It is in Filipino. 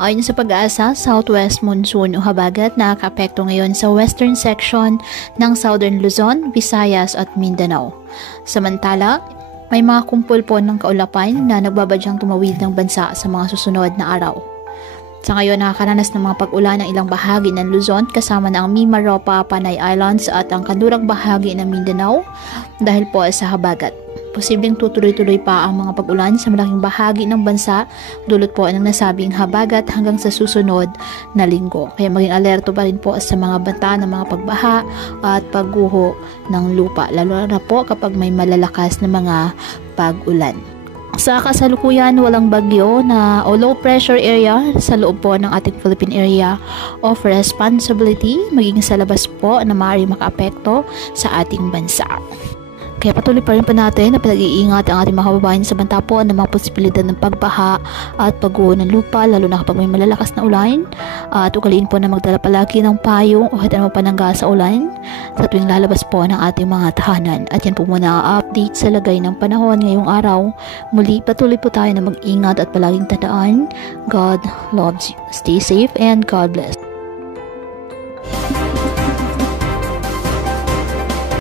Ayon sa pag-asa, southwest monsoon o habagat nakakaapekto ngayon sa western section ng Southern Luzon, Visayas at Mindanao. Samantala, may mga kumpul po ng kaulapan na nagbabadyang tumawid ng bansa sa mga susunod na araw. Sa ngayon, nakakaranas ng mga pag-ulan ng ilang bahagi ng Luzon kasama na ang Mimaropa, Panay Islands at ang kanlurang bahagi ng Mindanao dahil po sa habagat. Posibleng tutuloy-tuloy pa ang mga pag-ulan sa malaking bahagi ng bansa dulot po ng nasabing habagat hanggang sa susunod na linggo. Kaya maging alerto pa rin po sa mga banta ng mga pagbaha at pagguho ng lupa, lalo na po kapag may malalakas na mga pag-ulan. Sa kasalukuyan, walang bagyo na o low pressure area sa loob po ng ating Philippine Area of Responsibility maging sa labas po na maaaring makaapekto sa ating bansa. Kaya patuloy pa rin po natin na pinag-iingat ang ating mga kababayan sa banta po ng mga posibilidad ng pagbaha at pagguho ng lupa, lalo na kapag may malalakas na ulan. At ugaliin po na magdala palagi ng payong o kahit ano panangga sa ulan sa tuwing lalabas po ng ating mga tahanan. At yan po muna ang update sa lagay ng panahon ngayong araw. Muli patuloy po tayo na mag-ingat at palaging tandaan, God loves you. Stay safe and God bless.